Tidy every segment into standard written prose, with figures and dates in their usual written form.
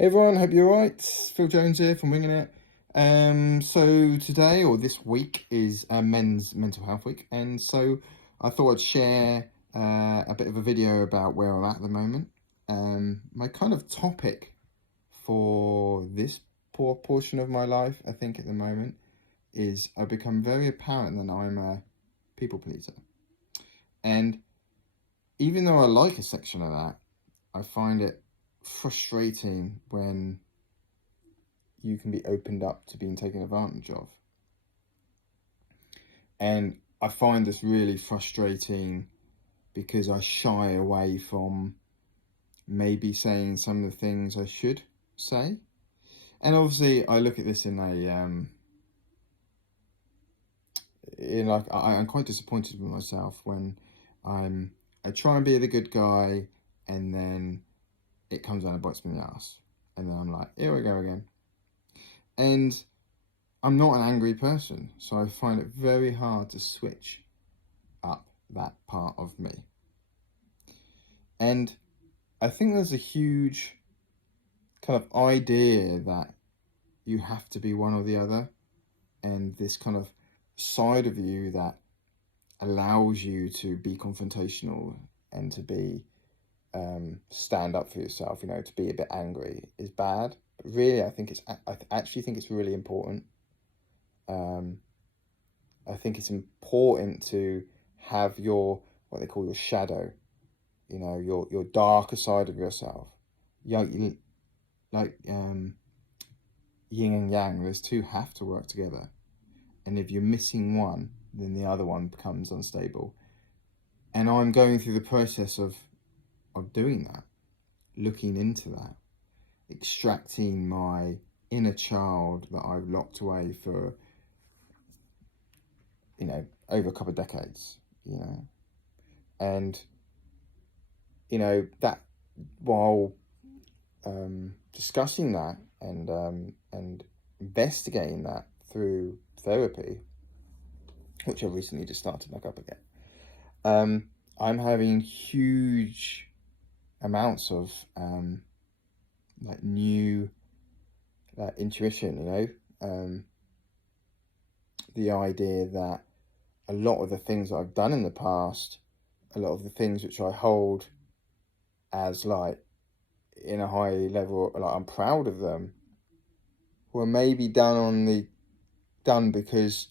Hey everyone, hope you're alright. Phil Jones here from Winging It. So today or this week is Men's Mental Health Week, and so I thought I'd share a bit of a video about where I'm at the moment. My kind of topic for this poor portion of my life, I think at the moment, is I've become very apparent that I'm a people pleaser, and even though I like a section of that, I find it frustrating when you can be opened up to being taken advantage of. And I find this really frustrating because I shy away from maybe saying some of the things I should say. And obviously, I look at this I'm quite disappointed with myself when I try and be the good guy, and then it comes out and bites me in the ass, and then I'm like, here we go again. And I'm not an angry person, so I find it very hard to switch up that part of me. And I think there's a huge kind of idea that you have to be one or the other, and this kind of side of you that allows you to be confrontational and to be stand up for yourself, to be a bit angry is bad. But really, I actually think it's really important. I think it's important to have your, what they call your shadow, your darker side of yourself. Like yin and yang, those two have to work together. And if you're missing one, then the other one becomes unstable. And I'm going through the process of doing that, looking into that, extracting my inner child that I've locked away for, over a couple of decades, and that while discussing that and investigating that through therapy, which I've recently just started back up again, I'm having huge amounts of like new intuition, the idea that a lot of the things that I've done in the past, a lot of the things which I hold as like in a high level, like I'm proud of them, were maybe done because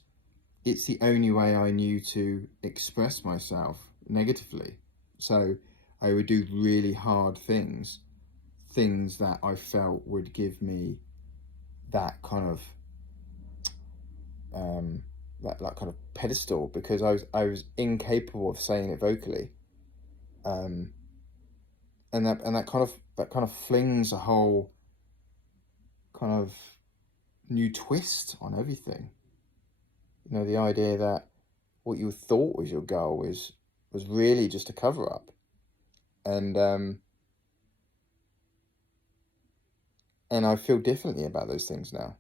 it's the only way I knew to express myself negatively. So I would do really hard things that I felt would give me that kind of that kind of pedestal, because I was incapable of saying it vocally, and that kind of flings a whole kind of new twist on everything. The idea that what you thought was your goal was really just a cover up, and I feel differently about those things now,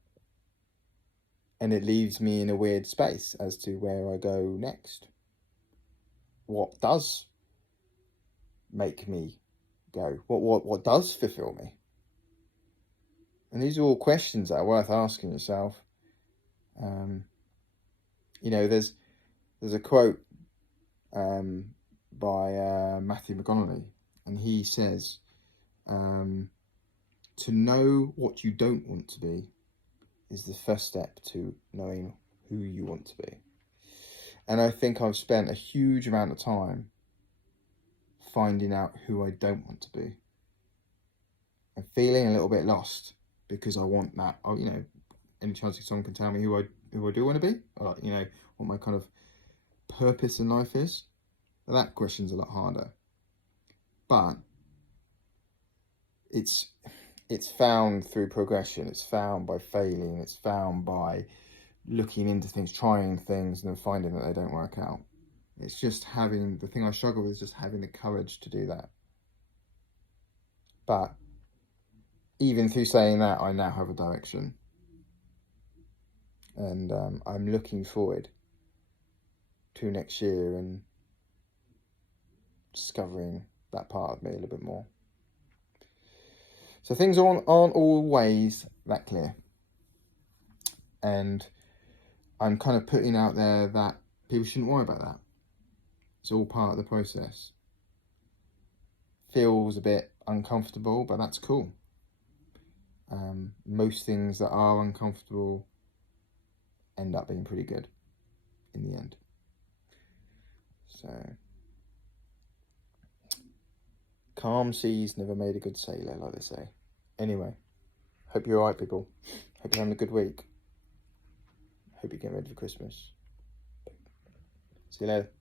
and it leaves me in a weird space as to where I go next. What does make me go? What does fulfill me? And these are all questions that are worth asking yourself. There's a quote by Matthew McConaughey, and he says, to know what you don't want to be is the first step to knowing who you want to be. And I think I've spent a huge amount of time finding out who I don't want to be, and feeling a little bit lost because I want that. Any chance someone can tell me who I do want to be, or what my kind of purpose in life is. Well, that question's a lot harder, but it's found through progression. It's found by failing. It's found by looking into things, trying things, and then finding that they don't work out. It's just the thing I struggle with is just having the courage to do that. But even through saying that, I now have a direction, and I'm looking forward to next year and discovering that part of me a little bit more. So things aren't always that clear. And I'm kind of putting out there that people shouldn't worry about that. It's all part of the process. Feels a bit uncomfortable, but that's cool. Most things that are uncomfortable end up being pretty good in the end. So, calm seas never made a good sailor, like they say. Anyway, hope you're alright, people. Hope you're having a good week. Hope you're getting ready for Christmas. See you later.